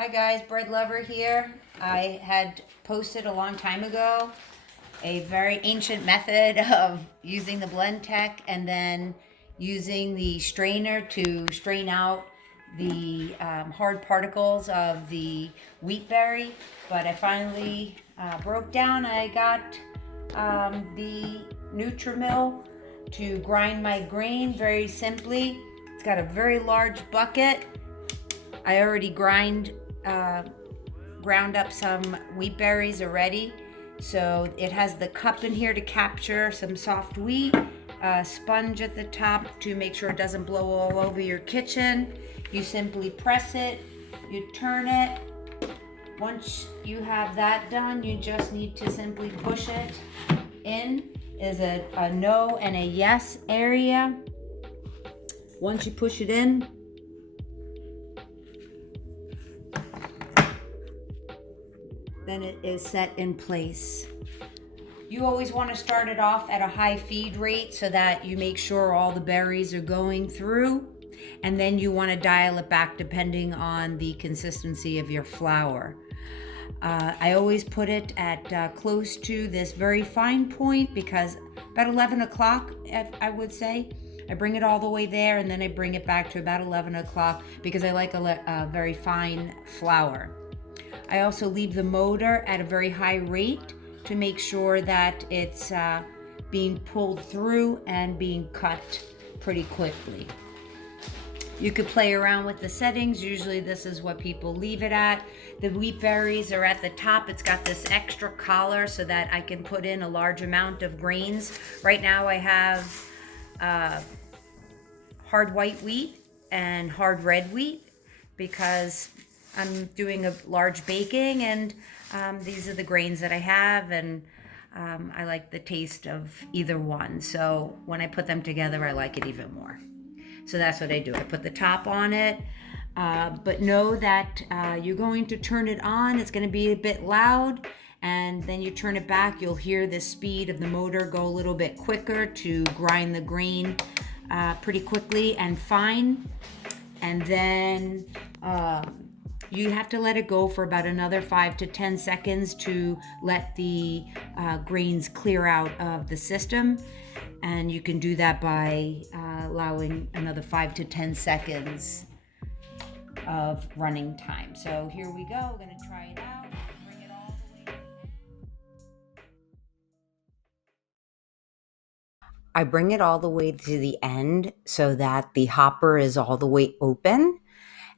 Hi guys, Bread Lover here. I had posted a long time ago a very ancient method of using the blend tech and then using the strainer to strain out the hard particles of the wheat berry. But I finally broke down. I got the Nutrimill to grind my grain very simply. It's got a very large bucket. I already ground up some wheat berries already. So it has the cup in here to capture some soft wheat, a sponge at the top to make sure it doesn't blow all over your kitchen. You simply press it, you turn it. Once you have that done, you just need to simply push it in. Is a no and a yes area. Once you push it in, then it is set in place. You always want to start it off at a high feed rate so that you make sure all the berries are going through, and then you want to dial it back depending on the consistency of your flour. I always put it at close to this very fine point because about 11 o'clock, I would say. I bring it all the way there and then I bring it back to about 11 o'clock because I like a very fine flour. I also leave the motor at a very high rate to make sure that it's being pulled through and being cut pretty quickly. You could play around with the settings. Usually this is what people leave it at. The wheat berries are at the top. It's got this extra collar so that I can put in a large amount of grains. Right now I have hard white wheat and hard red wheat because I'm doing a large baking, and these are the grains that I have, and I like the taste of either one. So when I put them together, I like it even more. So that's what I do. I put the top on it, but know that you're going to turn it on. It's going to be a bit loud, and then you turn it back. You'll hear the speed of the motor go a little bit quicker to grind the grain pretty quickly and fine. And then you have to let it go for about another 5 to 10 seconds to let the grains clear out of the system. And you can do that by allowing another 5 to 10 seconds of running time. So here we go. We're going to try it out. Bring it all the way to the end. I bring it all the way to the end so that the hopper is all the way open,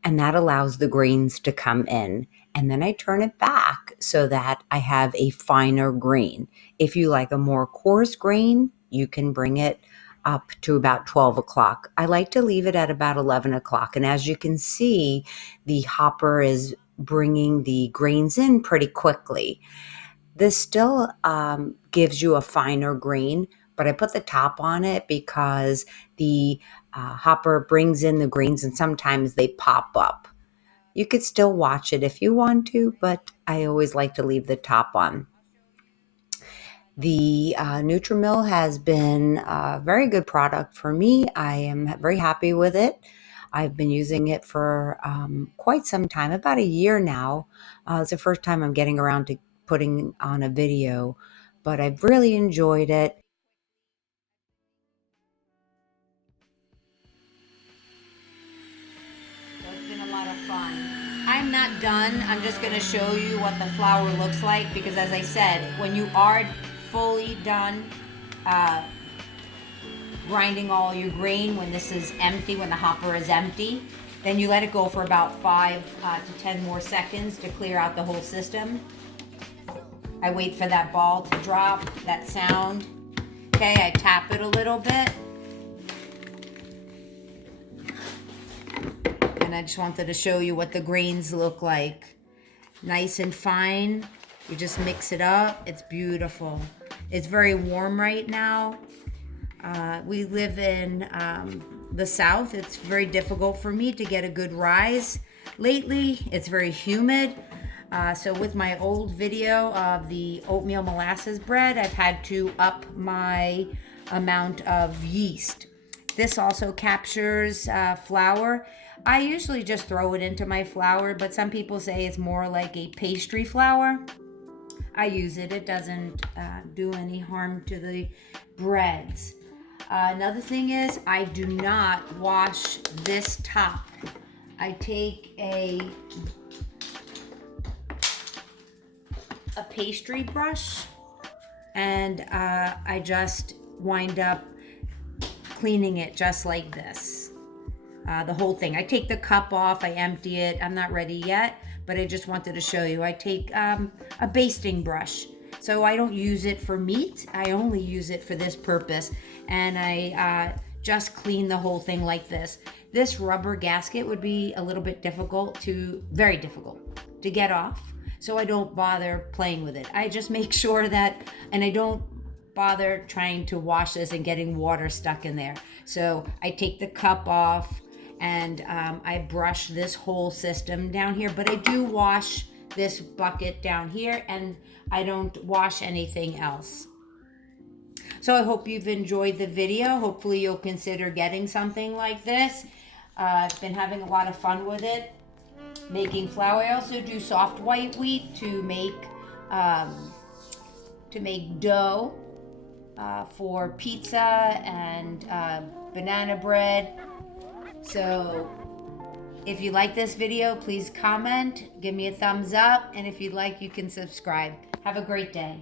and that allows the grains to come in. And then I turn it back so that I have a finer grain. If you like a more coarse grain, you can bring it up to about 12 o'clock. I like to leave it at about 11 o'clock. And as you can see, the hopper is bringing the grains in pretty quickly. This still gives you a finer grain, but I put the top on it because the hopper brings in the grains and sometimes they pop up. You could still watch it if you want to, but I always like to leave the top on. The Nutrimill has been a very good product for me. I am very happy with it. I've been using it for quite some time, about a year now. It's the first time I'm getting around to putting on a video, but I've really enjoyed it. So it's been a lot of fun. I'm not done. I'm just going to show you what the flour looks like because, as I said, when you are fully done grinding all your grain, when this is empty, when the hopper is empty, then you let it go for about 5 to 10 more seconds to clear out the whole system. I wait for that ball to drop, that sound. Okay, I tap it a little bit. And I just wanted to show you what the grains look like. Nice and fine. You just mix it up. It's beautiful. It's very warm right now. We live in the South. It's very difficult for me to get a good rise. Lately, it's very humid. So with my old video of the oatmeal molasses bread, I've had to up my amount of yeast. This also captures flour. I usually just throw it into my flour, but some people say it's more like a pastry flour. I use it. It doesn't do any harm to the breads. Another thing is I do not wash this top. I take a pastry brush and I just wind up cleaning it just like this. The whole thing. I take the cup off, I empty it. I'm not ready yet, but I just wanted to show you. I take a basting brush. So I don't use it for meat. I only use it for this purpose. And I just clean the whole thing like this. This rubber gasket would be a little bit very difficult to get off. So I don't bother playing with it. I just make sure that, and I don't bother trying to wash this and getting water stuck in there. So I take the cup off and I brush this whole system down here, but I do wash this bucket down here and I don't wash anything else. So I hope you've enjoyed the video. Hopefully you'll consider getting something like this. I've been having a lot of fun with it, making flour. I also do soft white wheat to make dough for pizza and banana bread. So if you like this video, please comment, give me a thumbs up, and if you'd like, you can subscribe. Have a great day.